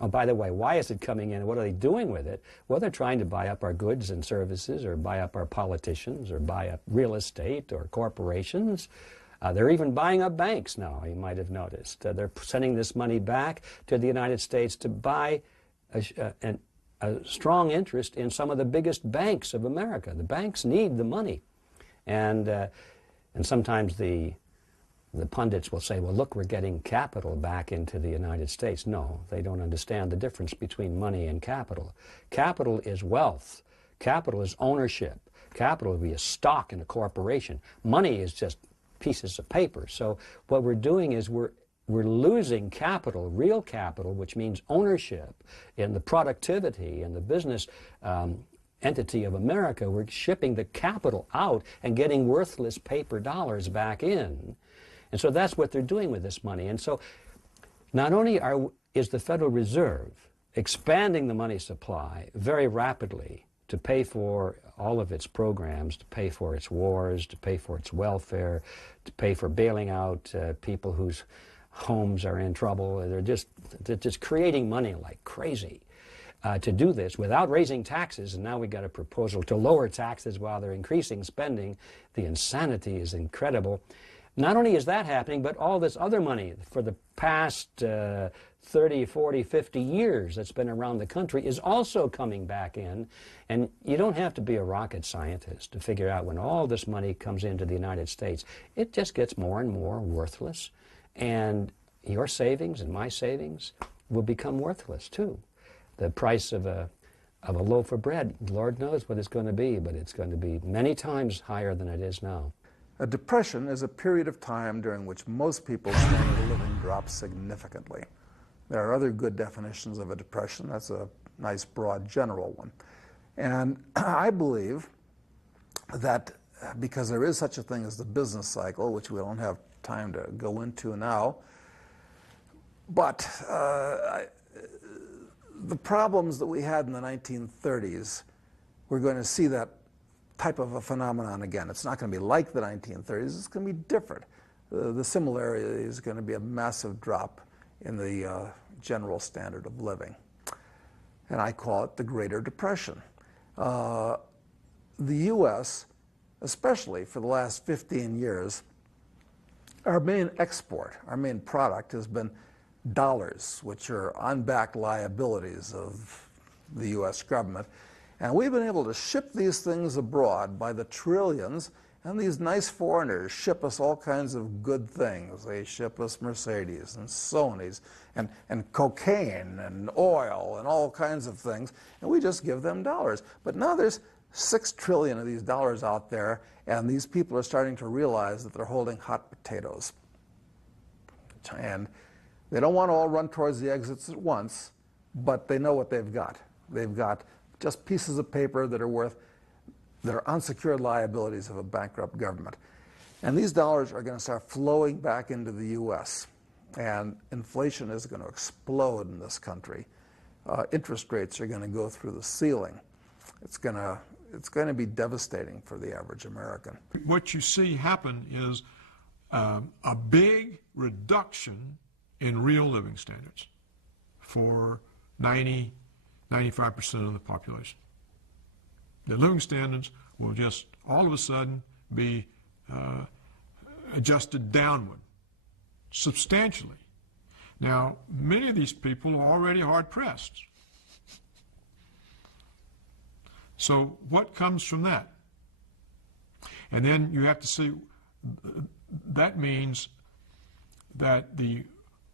oh, by the way, why is it coming in? What are they doing with it? Well, they're trying to buy up our goods and services, or buy up our politicians, or buy up real estate or corporations. They're even buying up banks now, you might have noticed. They're sending this money back to the United States to buy a strong interest in some of the biggest banks of America. The banks need the money. And sometimes the pundits will say, well, look, we're getting capital back into the United States. No, they don't understand the difference between money and capital. Capital is wealth. Capital is ownership. Capital would be a stock in a corporation. Money is just pieces of paper. So what we're doing is we're losing capital, real capital, which means ownership in the productivity and the business entity of America. We're shipping the capital out and getting worthless paper dollars back in. And so that's what they're doing with this money. And so not only is the Federal Reserve expanding the money supply very rapidly to pay for all of its programs, to pay for its wars, to pay for its welfare, to pay for bailing out people whose homes are in trouble. They're just creating money like crazy to do this without raising taxes. And now we got a proposal to lower taxes while they're increasing spending. The insanity is incredible. Not only is that happening, but all this other money for the past 30, 40, 50 years that's been around the country is also coming back in. And you don't have to be a rocket scientist to figure out when all this money comes into the United States, it just gets more and more worthless. And your savings and my savings will become worthless too. The price of a loaf of bread, Lord knows what it's going to be, but it's going to be many times higher than it is now. A depression is a period of time during which most people's standard of living drops significantly. There are other good definitions of a depression. That's a nice, broad, general one. And I believe that because there is such a thing as the business cycle, which we don't have time to go into now, but the problems that we had in the 1930s, we're going to see that type of a phenomenon again. It's not going to be like the 1930s. It's going to be different. The similarity is going to be a massive drop in the general standard of living. And I call it the Greater Depression. The U.S., especially for the last 15 years, our main export, our main product has been dollars, which are unbacked liabilities of the U.S. government. And we've been able to ship these things abroad by the trillions, and these nice foreigners ship us all kinds of good things. They ship us Mercedes and Sonys and cocaine and oil and all kinds of things, and we just give them dollars. But now there's 6 trillion of these dollars out there, and these people are starting to realize that they're holding hot potatoes. And they don't want to all run towards the exits at once, but they know what they've got. They've got just pieces of paper that are unsecured liabilities of a bankrupt government. And these dollars are going to start flowing back into the U.S. And inflation is going to explode in this country. Interest rates are going to go through the ceiling. It's going to be devastating for the average American. What you see happen is a big reduction in real living standards for 95% of the population. The living standards will just all of a sudden be adjusted downward substantially. Now, many of these people are already hard-pressed. So what comes from that? And then you have to see, that means that the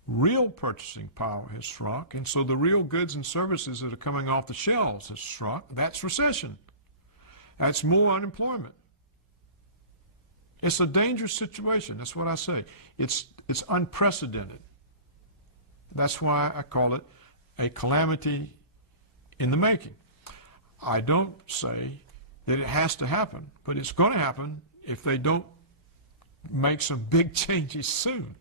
real purchasing power has shrunk, and so the real goods and services that are coming off the shelves has shrunk. That's recession. That's more unemployment. It's a dangerous situation. That's what I say. It's unprecedented. That's why I call it a calamity in the making. I don't say that it has to happen, but it's going to happen if they don't make some big changes soon.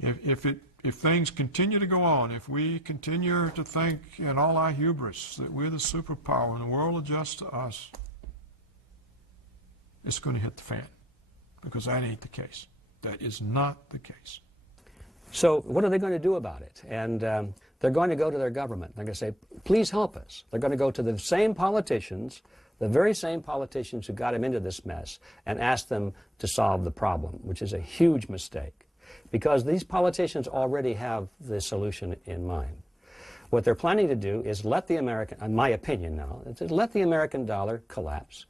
If things continue to go on, if we continue to think in all our hubris that we're the superpower and the world adjusts to us, it's going to hit the fan, because that ain't the case. That is not the case. So what are they going to do about it? And they're going to go to their government. They're going to say, please help us. They're going to go to the same politicians, the very same politicians who got him into this mess, and ask them to solve the problem, which is a huge mistake, because these politicians already have the solution in mind. What they're planning to do is let the American, in my opinion now, is let the American dollar collapse.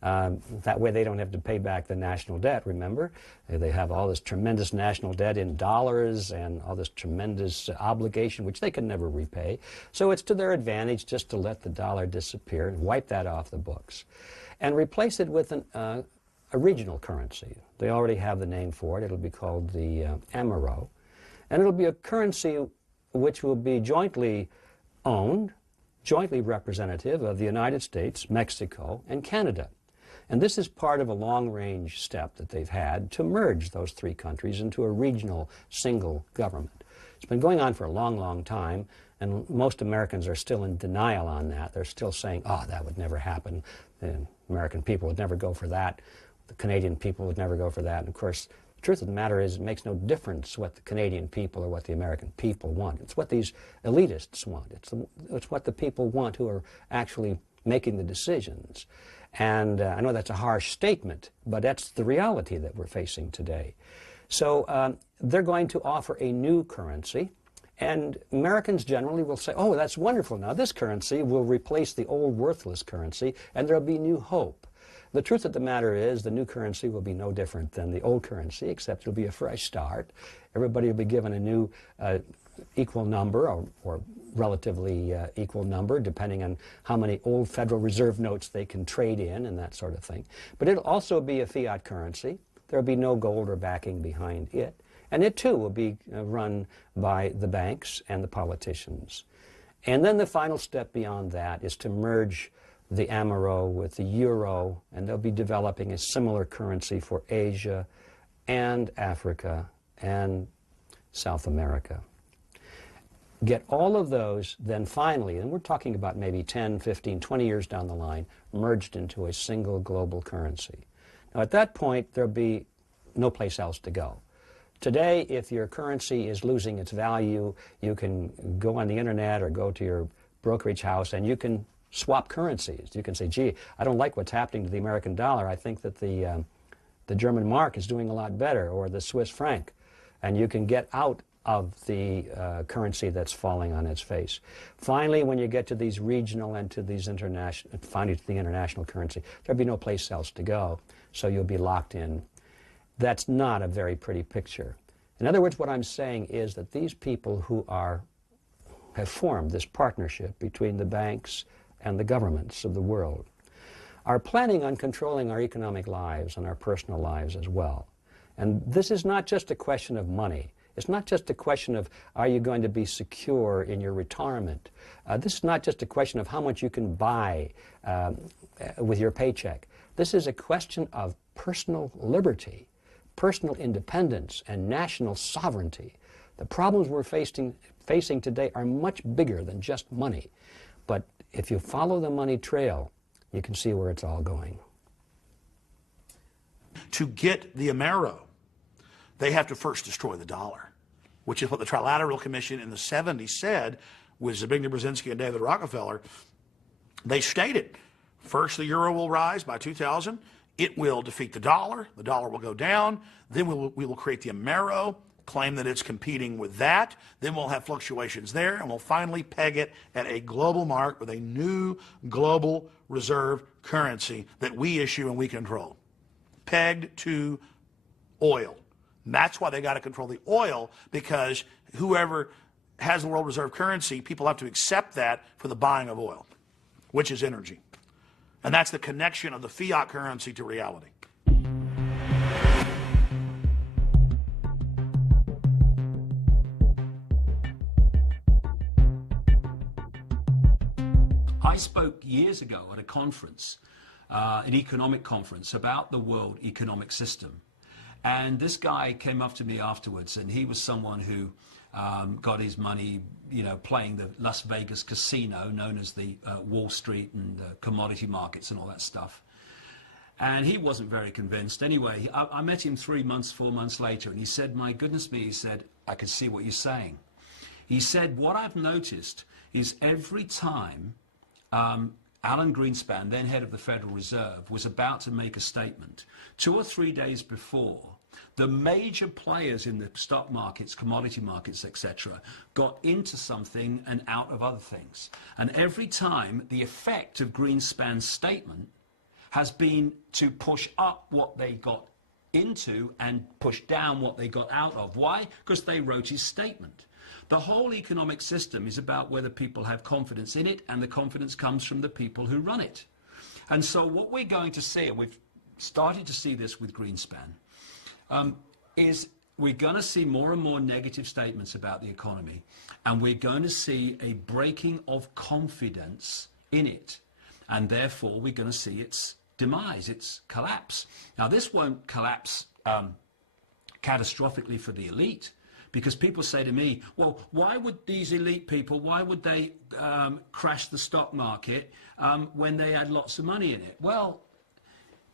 That way they don't have to pay back the national debt, remember? They have all this tremendous national debt in dollars and all this tremendous obligation, which they can never repay. So it's to their advantage just to let the dollar disappear and wipe that off the books. And replace it with a regional currency. They already have the name for it. It'll be called the Amero. And it'll be a currency which will be jointly owned, jointly representative of the United States, Mexico, and Canada. And this is part of a long-range step that they've had to merge those three countries into a regional single government. It's been going on for a long, long time, and most Americans are still in denial on that. They're still saying, oh, that would never happen. The American people would never go for that. The Canadian people would never go for that. And of course, the truth of the matter is it makes no difference what the Canadian people or what the American people want. It's what these elitists want. It's what the people want who are actually making the decisions. And I know that's a harsh statement, but that's the reality that we're facing today. So they're going to offer a new currency, and Americans generally will say, oh, that's wonderful. Now this currency will replace the old worthless currency, and there'll be new hope. The truth of the matter is the new currency will be no different than the old currency, except it'll be a fresh start. Everybody will be given a new equal number or relatively equal number, depending on how many old Federal Reserve notes they can trade in and that sort of thing. But it'll also be a fiat currency. There'll be no gold or backing behind it. And it too will be run by the banks and the politicians. And then the final step beyond that is to merge the Amero with the Euro, and they'll be developing a similar currency for Asia and Africa and South America. Get all of those, then finally, and we're talking about maybe 10, 15, 20 years down the line, merged into a single global currency. Now at that point, there'll be no place else to go. Today, if your currency is losing its value, you can go on the internet or go to your brokerage house and you can swap currencies. You can say, gee, I don't like what's happening to the American dollar. I think that the German mark is doing a lot better, or the Swiss franc. And you can get out of the currency that's falling on its face. Finally, when you get to these regional and to these international, finally to the international currency, there'll be no place else to go, so you'll be locked in. That's not a very pretty picture. In other words, what I'm saying is that these people who have formed this partnership between the banks and the governments of the world are planning on controlling our economic lives and our personal lives as well. And this is not just a question of money. It's not just a question of, are you going to be secure in your retirement? This is not just a question of how much you can buy with your paycheck. This is a question of personal liberty, personal independence, and national sovereignty. The problems we're facing today are much bigger than just money. But if you follow the money trail, you can see where it's all going. To get the Amero, they have to first destroy the dollar, which is what the Trilateral Commission in the 70s said with Zbigniew Brzezinski and David Rockefeller. They stated, first the euro will rise by 2000. it will defeat the dollar will go down, then we will create the Amero, claim that it's competing with that, then we'll have fluctuations there, and we'll finally peg it at a global mark with a new global reserve currency that we issue and we control, pegged to oil. And that's why they got to control the oil, because whoever has the world reserve currency, people have to accept that for the buying of oil, which is energy. And that's the connection of the fiat currency to reality. I spoke years ago at a conference, an economic conference, about the world economic system. And this guy came up to me afterwards, and he was someone who got his money, playing the Las Vegas casino, known as the Wall Street and the commodity markets and all that stuff. And he wasn't very convinced. Anyway, I met him 3 months, 4 months later, and he said, my goodness me, he said, I can see what you're saying. He said, what I've noticed is every time Alan Greenspan, then head of the Federal Reserve, was about to make a statement, 2 or 3 days before, the major players in the stock markets, commodity markets, etc., got into something and out of other things. And every time, the effect of Greenspan's statement has been to push up what they got into and push down what they got out of. Why? Because they wrote his statement. The whole economic system is about whether people have confidence in it, and the confidence comes from the people who run it. And so what we're going to see, and we've started to see this with Greenspan, is we're going to see more and more negative statements about the economy, and we're going to see a breaking of confidence in it, and therefore we're going to see its demise, its collapse. Now, this won't collapse catastrophically for the elite, because people say to me, well, why would these elite people, why would they crash the stock market when they had lots of money in it? Well,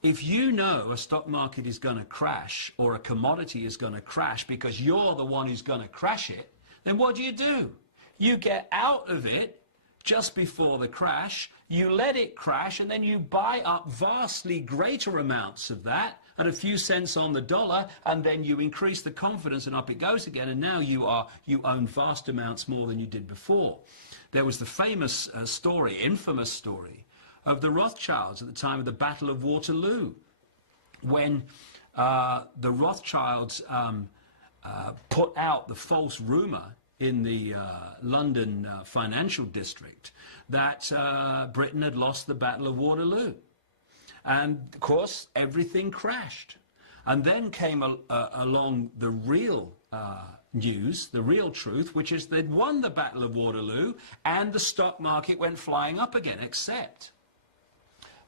if you know a stock market is going to crash, or a commodity is going to crash because you're the one who's going to crash it, then what do? You get out of it just before the crash, you let it crash, and then you buy up vastly greater amounts of that at a few cents on the dollar, and then you increase the confidence and up it goes again, and now you own vast amounts more than you did before. There was the famous story, infamous story, of the Rothschilds at the time of the Battle of Waterloo, when the Rothschilds put out the false rumor in the London financial district that Britain had lost the Battle of Waterloo. And, of course, everything crashed. And then came along the real news, the real truth, which is they'd won the Battle of Waterloo, and the stock market went flying up again, except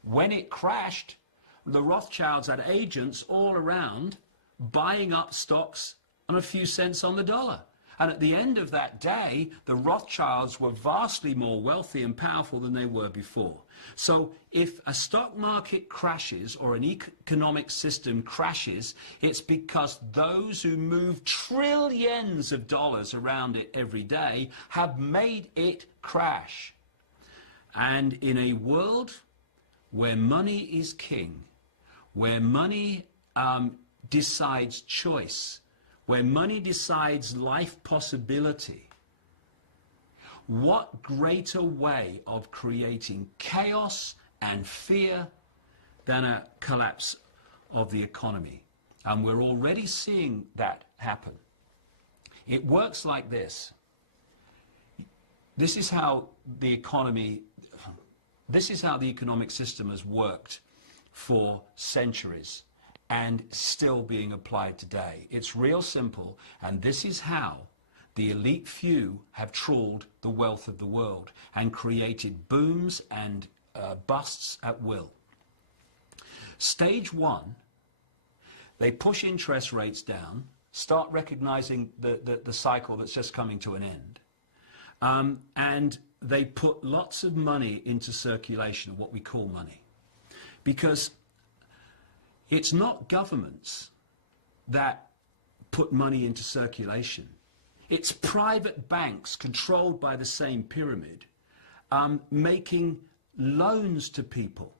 when it crashed, the Rothschilds had agents all around buying up stocks on a few cents on the dollar. And at the end of that day, the Rothschilds were vastly more wealthy and powerful than they were before. So if a stock market crashes or an economic system crashes, it's because those who move trillions of dollars around it every day have made it crash. And in a world where money is king, where money decides choice, where money decides life possibility, what greater way of creating chaos and fear than a collapse of the economy? And we're already seeing that happen. It works like this. This is how the economic system has worked for centuries and still being applied today. It's real simple, and this is how the elite few have trawled the wealth of the world and created booms and busts at will. Stage one, they push interest rates down, start recognizing the cycle that's just coming to an end, and they put lots of money into circulation, what we call money, because it's not governments that put money into circulation. It's private banks controlled by the same pyramid making loans to people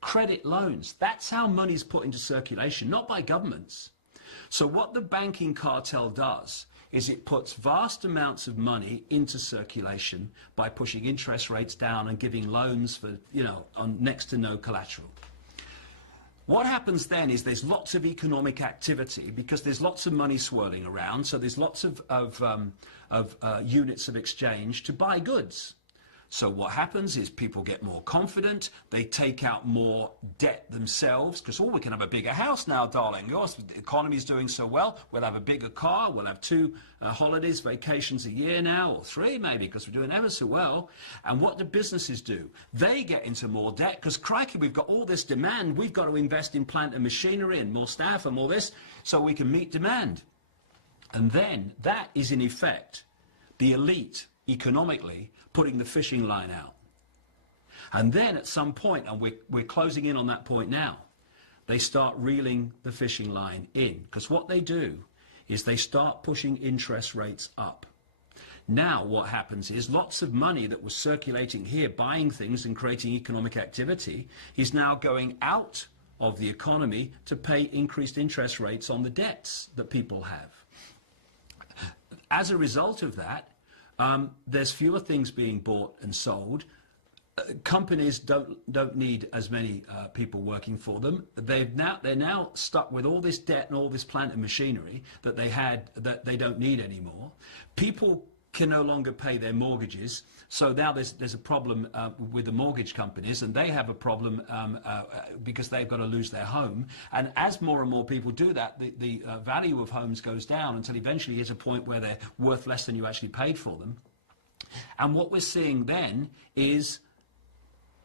Credit loans. That's how money's put into circulation, not by governments. So what the banking cartel does is it puts vast amounts of money into circulation by pushing interest rates down and giving loans for, on next to no collateral. What happens then is there's lots of economic activity because there's lots of money swirling around, so there's lots of units of exchange to buy goods. So what happens is people get more confident, they take out more debt themselves, because, we can have a bigger house now, darling. The economy's doing so well, we'll have a bigger car, we'll have 2 holidays, vacations a year now, or 3 maybe, because we're doing ever so well. And what do businesses do? They get into more debt, because crikey, we've got all this demand, we've got to invest in plant and machinery and more staff and all this, so we can meet demand. And then that is in effect the elite, economically, putting the fishing line out. And then at some point, and we're closing in on that point now, they start reeling the fishing line in. Because what they do is they start pushing interest rates up. Now what happens is lots of money that was circulating here, buying things and creating economic activity, is now going out of the economy to pay increased interest rates on the debts that people have. As a result of that, there's fewer things being bought and sold. Companies don't need as many people working for them. They're now stuck with all this debt and all this plant and machinery that they had that they don't need anymore. People can no longer pay their mortgages, so now there's a problem with the mortgage companies, and they have a problem because they've got to lose their home. And as more and more people do that, the value of homes goes down until eventually hits a point where they're worth less than you actually paid for them. And what we're seeing then is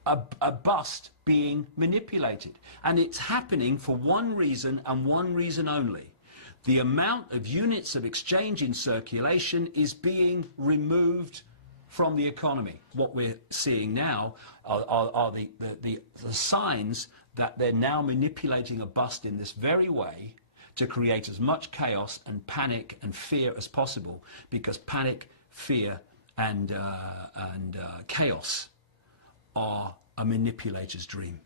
a bust being manipulated. And it's happening for one reason and one reason only. The amount of units of exchange in circulation is being removed from the economy. What we're seeing now are the signs that they're now manipulating a bust in this very way to create as much chaos and panic and fear as possible, because panic, fear, and chaos are a manipulator's dream.